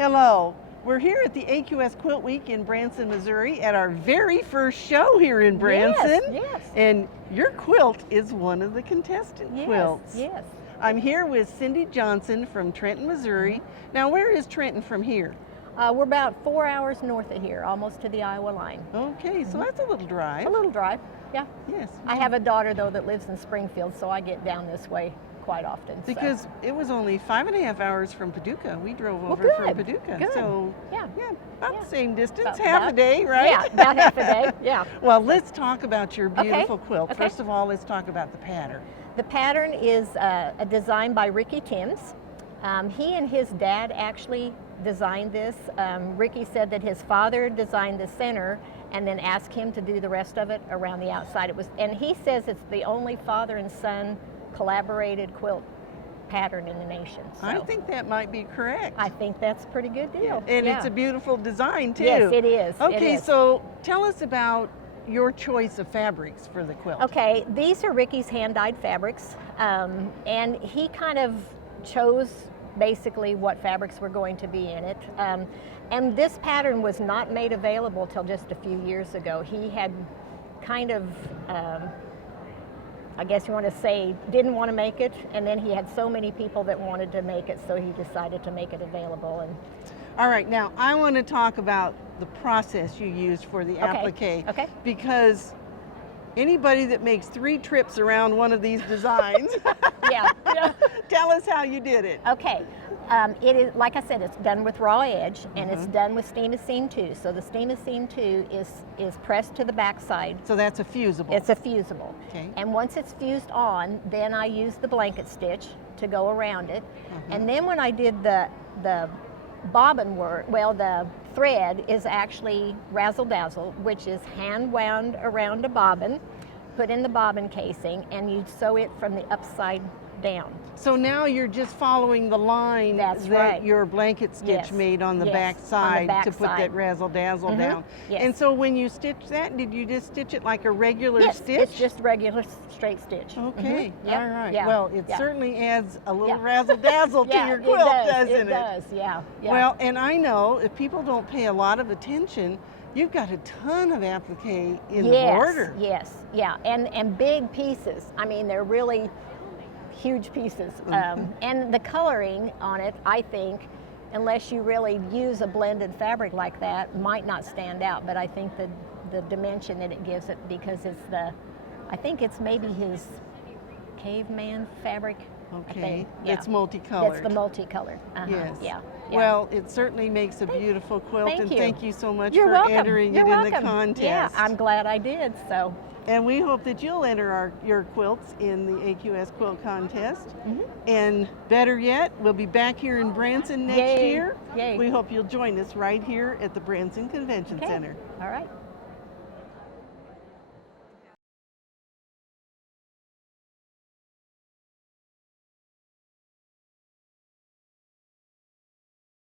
Hello, we're here at the AQS Quilt Week in Branson, Missouri at our very first show here in Branson. Yes. And your quilt is one of the contestant quilts. Yes. I'm here with Cyndi Johnson from Trenton, Missouri. Now, where is Trenton from here? We're about 4 hours north of here, almost to the Iowa line. Okay, so that's a little drive. A little drive, yeah. Yes. I have a daughter, though, that lives in Springfield, so I get down this way quite often. Because it was only 5.5 hours from Paducah. We drove over good, from Paducah. good. So, Yeah. about the same distance, About half a day, right? Yeah, about half a day, yeah. Well, let's talk about your beautiful quilt. Okay. First of all, let's talk about the pattern. The pattern is a design by Ricky Timms. He and his dad actually designed this. Ricky said that his father designed the center and then asked him to do the rest of it around the outside. And he says it's the only father and son collaborated quilt pattern in the nation. So I think that might be correct. I think that's a pretty good deal. And yeah. it's a beautiful design too. Yes, it is. Okay, it is. so tell us about your choice of fabrics for the quilt. Okay, these are Ricky's hand-dyed fabrics, and he kind of chose basically what fabrics were going to be in it. And this pattern was not made available till just a few years ago. He had kind of, I guess you want to say, didn't want to make it, and then he had so many people that wanted to make it, so he decided to make it available. And all right, now I want to talk about the process you used for the applique. Okay. Because anybody that makes 3 trips around one of these designs, yeah. tell us how you did it. Okay. It is, like I said, it's done with raw edge, and it's done with stainless seam 2. So the stainless seam 2 is pressed to the back side. So that's a fusible. It's a fusible. Okay. And once it's fused on, then I use the blanket stitch to go around it. And then when I did the bobbin work, well, the thread is actually razzle dazzle, which is hand wound around a bobbin, put in the bobbin casing, and you sew it from the upside down. So now you're just following the line That's that right. your blanket stitch Yes. made on the Yes, back on the side back to put side. that razzle dazzle down. Yes. And so when you stitch that, did you just stitch it like a regular Yes, stitch? it's just regular straight stitch. Okay, Yep. all right. Yeah. Well, it Yeah. certainly adds a little Yeah. razzle dazzle to Yeah, your quilt, doesn't it? It does, yeah. Well, and I know if people don't pay a lot of attention, you've got a ton of applique in the border. Yes, yeah, and big pieces. I mean, they're really huge pieces. And the coloring on it, I think, unless you really use a blended fabric like that, might not stand out. But I think the dimension that it gives it, because it's I think it's maybe his caveman fabric. Okay, Yeah. it's multicolored. That's the multicolored. Yes. Yeah. Well, it certainly makes a beautiful quilt, Thank and you. thank you so much You're for welcome. entering You're it welcome. in the contest. Yeah, I'm glad I did. So. And we hope that you'll enter your quilts in the AQS Quilt Contest. And better yet, we'll be back here in Branson next Yay. year. Yay. We hope you'll join us right here at the Branson Convention Okay. Center. All right.